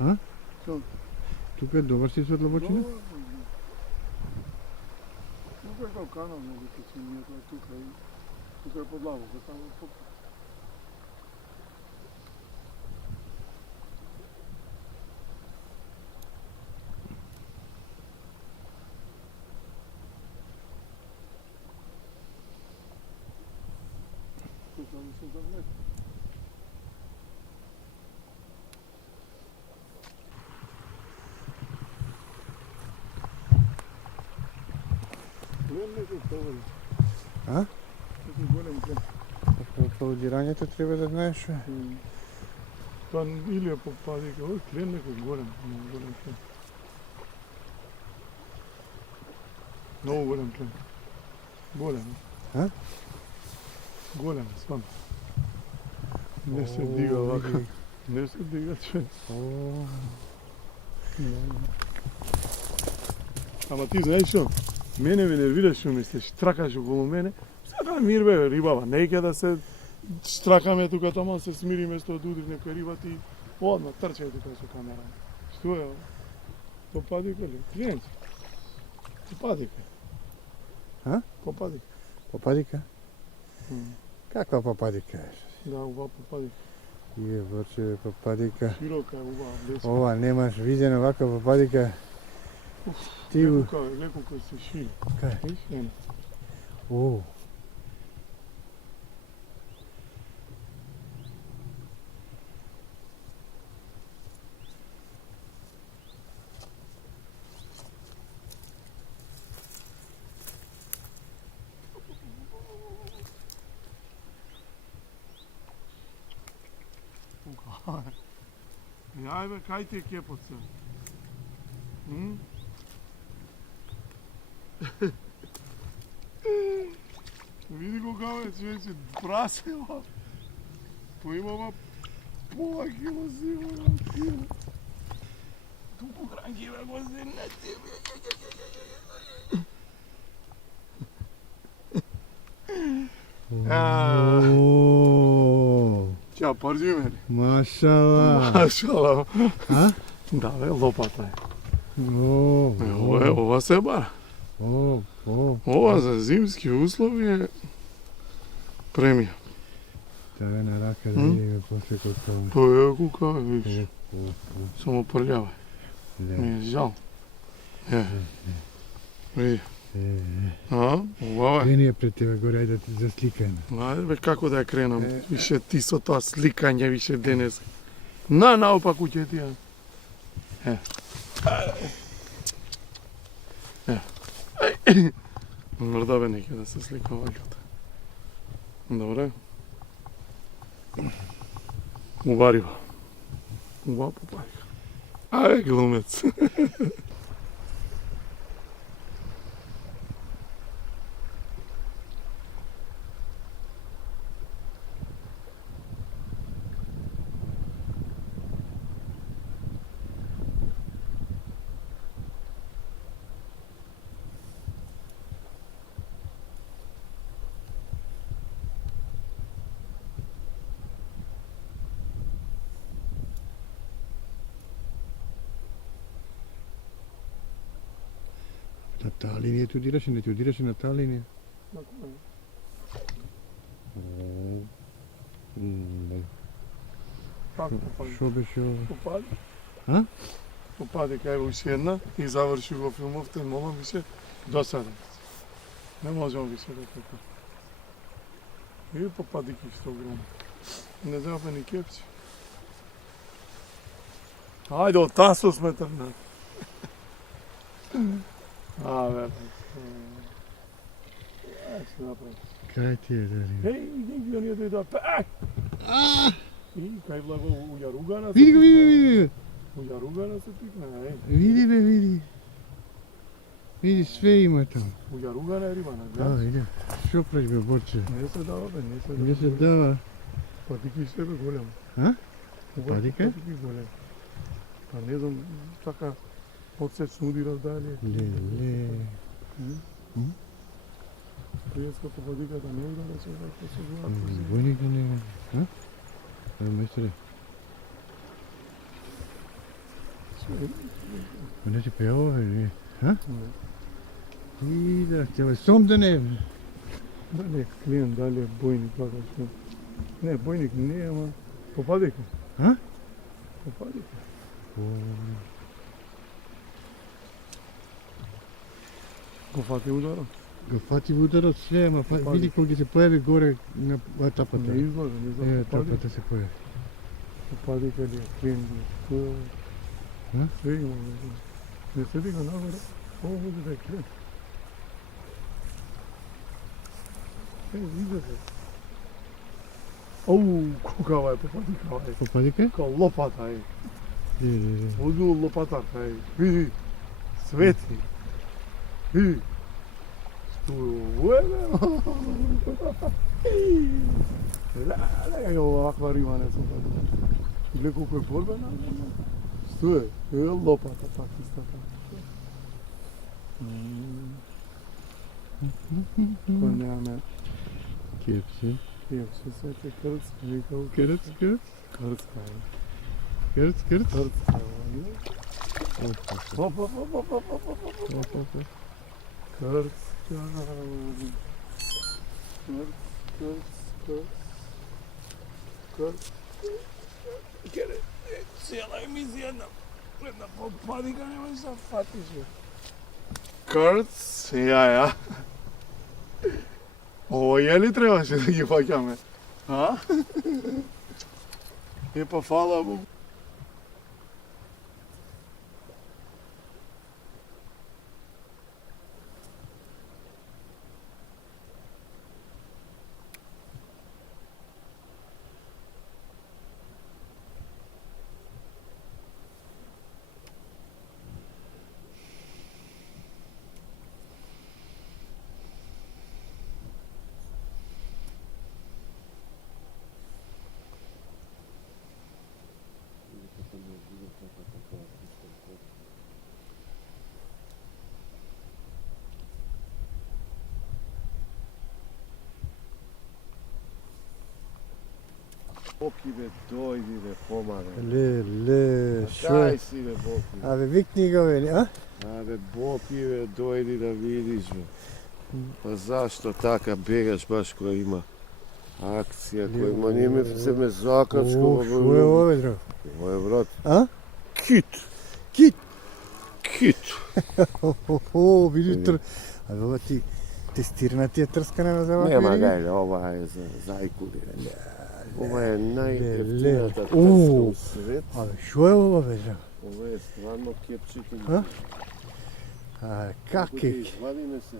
А? Што? Тука е добар си светлобочина? Тука е као канал, многу теченијето е тука и тука е подлабоко, таму е по... Тука ми се завлека. Голем некој повели. А? Некој голем клен. По одирањето треба да знаеш што е. Тоа или е попади како клен некој голем, многу голем клен. Многу голем клен. Голем. А? Голем, свам. Не се дига вака. Не се дига човек. Ама ти знаеш што? Мене ме нервираш што ми се штракаш околу мене. Сега мир бе, рибава, неќе да се штракаме тука, тома се смириме што да удри некој риба, ти одма трчај тука со камера. Што е? Попадика ли? Клиент. Попадика. А? Попадика. Попадика? Каква попадика е? Да, ова попадика. Ие, врче попадика. Широка е ова, леска. Ова немаш видено вака попадика. Ти го... Леко кој се шири. Кај? Виж, ено. О. Јај бе, кај ти е кепот се? Види го као е човече, прасила. Поимава пола кило сигурно кило. Туку гранđiva го зене тебе. Ча, парзи мене. Машала. Машала. А? Да, бе, лопата е. О. Ова се бара. О. Ова за зимски услови е премија. Таве на рака да видиме после колко... Тоа е кука, видиш. Само прљава. Ми е жал. Види. Ова е. Крени е пред тебе горе, ајде да ти засликаме. Ајде бе, како да ја кренам? Више ти со тоа сликање, више денес. Наопак ќе ти ја. Мрда бе, неќе да се слика вајката. Добре. Убариво. Уба попарика. Ајде, глумец. На таа линија ти удираше, не ти удираше на таа линија? Шо беше ова? Попади. А? Попади кај во уште една и заврши го филмовте, молам више досаден. Не можам више да така. И попади ки што огромно. Не знам ни кепче. Ајде, од тасо сме тргнати. Бе. Се направи. Кај ти е дали? Еј, види ги оние дојдоа. И кај влага у јаругана се Види го, види. У јаругана се пикна, Види бе, види. Види, све има таму. У јаругана е рибана, Да, иде. Шо правиш бе, борче? Не се дава, бе, не се дава. Не се дава. Па ти ки себе голем. А? Падика? Па ти ки голем. Па не знам, така, одсечно удирав дали. Леле. Пријеската падиката не удара се така се главата. Војника не. А? Местере. Не ти пева, или? А? И да, ќе сом да не. Дали е клиент, дали е бојник, така што. Не, бојник не е, ама попадека. А? Попадека. Го фати ударот. Го фати ударот све, ама види кога ќе се појави горе на тапата. Не излага, не знам. Тапата се појави. Попадека ли е клиент. А? Све има. Не седи го нагоре. Ово може да е клиент. Иде се. Оу, кукава е, попадикава е. Попадика? Као лопата е. Озбило лопатарка е. Види, свети. Види. Што е, бе? Оваква риба не сум падила. Гледа колко е борбена. Што е? Е лопата, пак истата. Кој немаме Кепси. кепси, се те крцка, викал Кърц. крцка е. Кърц. Крцка е. Оп. Крцка. Крц. Кере, цела емисија една попадика немаш да фатиш, бе. Крц, ја. Ово ја ли требаше да ги фаќаме? А? Па фала Богу. Боки бе, дојди бе, помагај. Ле, шо Дај е? си бе, Боки. Абе, викни го, бе, а? Абе, Боки бе, дојди да видиш бе. Па зашто така бегаш баш кој има акција, кој има, ние ме се ме закачкува. Шо е ово, бе, драго? Ово е, брат, А? кит. Кит. Кит. О, види тр... Абе, ова ти тестирна ти е трскана за вака Нема риби? гајле, ова е за зајкули. Ова е најефтината трска Уу. у свет. Абе, шо е ова, бе, драго? Ова е стварно кепчето. А? А, как Боки, е? извадиме се.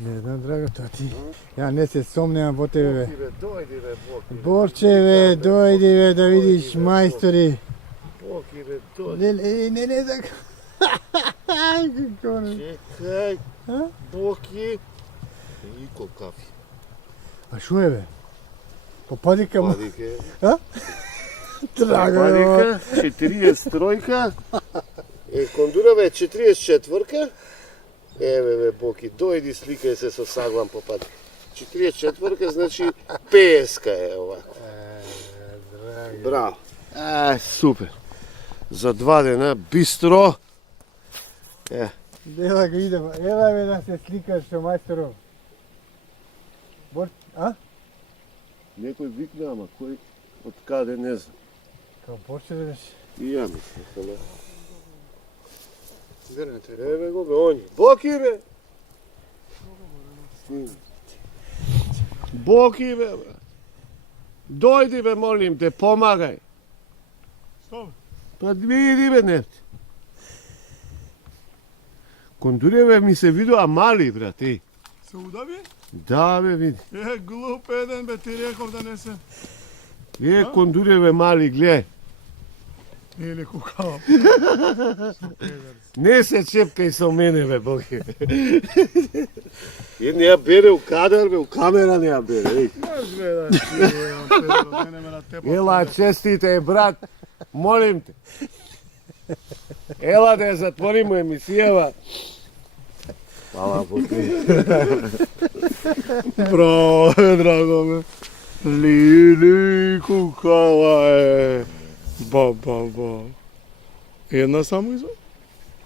Не знам, драго, тоа ти. Ја не се сомневам во тебе, бе. Боки бе, дојди бе, Боки. Борче, бе, дојди, бе, да видиш мајстори. Боки бе, дојди. Не, така. Како не? Чекај, А? Боки. Ико кафи. А шо е, бе? Попадика му. Падике. Драго, бе, Падика, 43-ка. Кондура бе, 44-ка. Еве бе, Боки, дојди сликај се со саглам по пат. 44-ка, значи 50-ка е ова. Браво. Супер. За 2 дена, бистро. Дела го идемо. Ева бе да се сликаш со мајсторов. А? Некој викна, ама кој од каде не знам. Као Борче да беше. И ја мислам. Еве го бе, он. Боки бе. Боки бе. Дојди бе, молим те, помагај. Што бе? Па види бе, нефти. Кондуреве ми се видоа мали, брат, еј. Се удави? Да, бе, види. Глуп еден, бе, ти реков да не се... Кондуреве мали, гледај. Или кукава. Не се чепкај со мене, бе, Боги. Не ја бере у кадар, бе, у камера не ја бере, еј. Знаеш, бе, да си, мене ме на тепа. Ела, честите, брат, молим те. Ела да ја затвориме емисијава. Хвала, Боги. Браво, драго, бе. Лили, кукава е. Ба. Една само извади.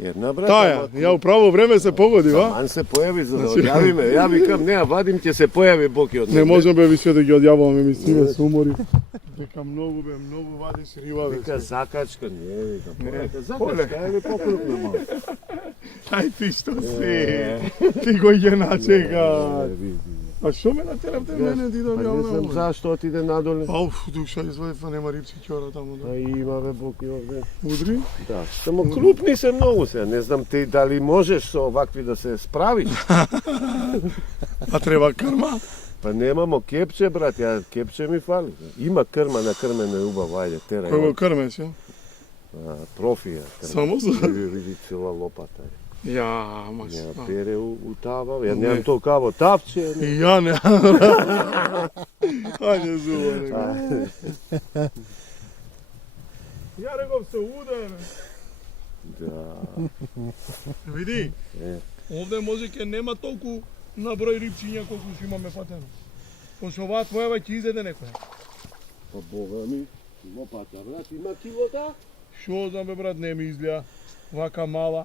Една брат. Таја, ја управо време се погоди, ва? Ман се појави за да одјавиме. Ја викам, не, ја вадим, ќе се појави Боки од Не можам бе више да ги одјавуваме, ми стига се умори. Дека многу вадиш риба, бе. Вика закачка, не, викам, Не. закачка, е ли покрупна мал. Ај ти што си? Ти го ќе начека. А што ме натеравте мене ти да Па не знам јавам? зашто отиде надоле. Ауф, душа извади, па нема рибци ќора таму. А има бе Боки овде. Удри? Да, само крупни се многу се. Не знам ти дали можеш со овакви да се справиш. А треба крма? Па немамо кепче, брат, ја кепче ми фали. Има крма на крмено е убаво, ајде, тера. Кој го крмеш, ја? Профија. Само за? Види цела лопата. Ја, Ја маш. пере у тава, ја Не. немам толкаво тавче. И ја не. Ајде зуба, нека. Ја реков се удај, бе. Да. Види, Е. овде може ке нема толку наброј рибчиња колку што имаме фатено. Пошто оваа твојава ќе изеде некоја. Па бога ми, лопата, брат, има килота? Шо знам бе брат, не ми изгледа вака мала.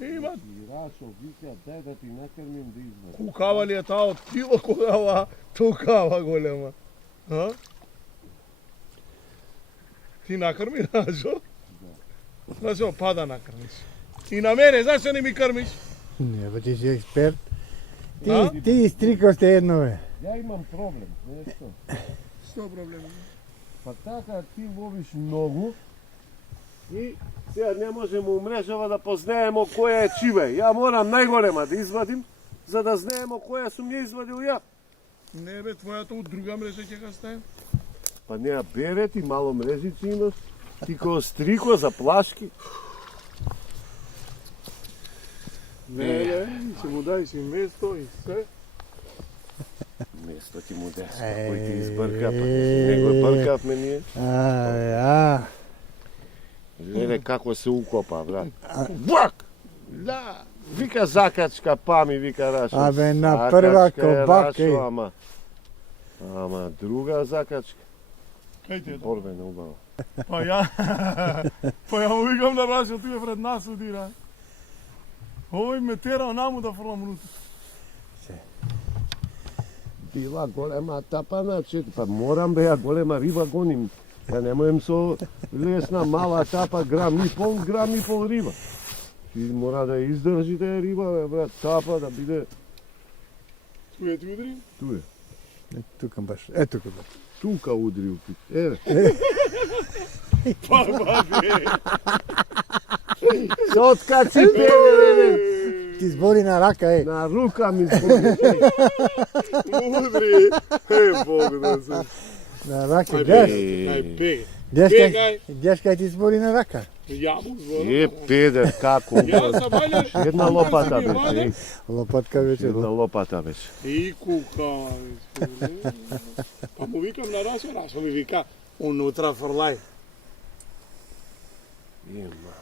Има И Рашо вика, дај да ти накрмим да извади. кукава ли е таа од кило кога толкава голема. А? Ти накрми, Рашо? Рашо, па да накрмиш. И на мене, зашто не ми крмиш? Не, па ти си експерт. А? Ти изтрикоште едно, бе. Ја имам проблем, знаеш што? Што проблем? Па така ти ловиш многу и сега не можеме умрежава да познаеме која е чива. Ја морам најголема да извадим, за да знаеме која сум ја извадил ја. Не бе, твојата од друга мрежа ќе га ставим. Па неа бере ти мало мрежици имаш, ти ко стрико за плашки. Не, ќе му дај си место и се. Место ти му деска, кој ти избрка, па не го бркавме ние. Леле како се укопа, брат. Вак! Да! Вика закачка, пами, вика Рашо. Абе, на прва Закачка е кобака Рашо, е. ама друга закачка. Кај ти е тоа? Борбена убава. Па ја му викам на Рашо, ти е пред нас удира. Овој ме терал наму да фрлам руту. Била голема тапа на чет, па морам бе ја голема риба гоним. Ја не можем со лесна мала тапа, грам и пол риба. Ти мора да ја издржи да е риба, бе, брат, тапа да биде Туе ти удри? туе. Тука баш, тука баш. Тука удри у пит. Еве. Па, бе. Се откачи бе, Ти збори на рака, е. на рука ми збори. Удри. Бог да се. На рака, Ај гледаш. бегај, бегај. Гледаш кај ти збори на рака. Ја му зборам. Е, педер, како? Ја са вајле. Една лопата беше. Лопатка вече. Една лопата беше. И кука. Па му викам на Рашо ми вика, унутра фрлај. Има.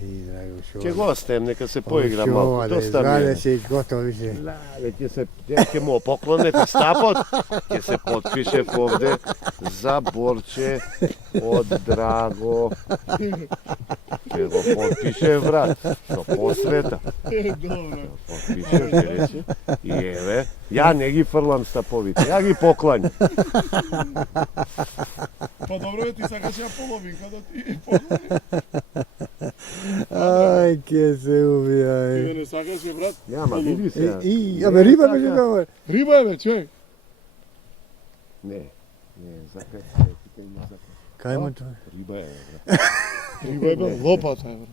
И, драго, шо. Ќе го оставим, нека се поигра малку. Доста ми е. се и готови се. Леле, ќе му поклонете стапот, ќе се подпишев овде за Борче од Драго. Ќе го подпишев, брат, со посвета. Добро. Подпишев, ќе рече. И еве, ја не ги фрлам стаповите, ја ги покланям. Па добро е, ти сакаш ја половинка да ти поклони. Ај, ке се убија, Ти е. да не сакаш е, брат. Јама, види се. Абе, риба беше тоа. Риба е, бе, човек. Не, закачка, ти има закачка. Кај му тоа? Риба е, брат. Риба е, бе, лопата е, брат.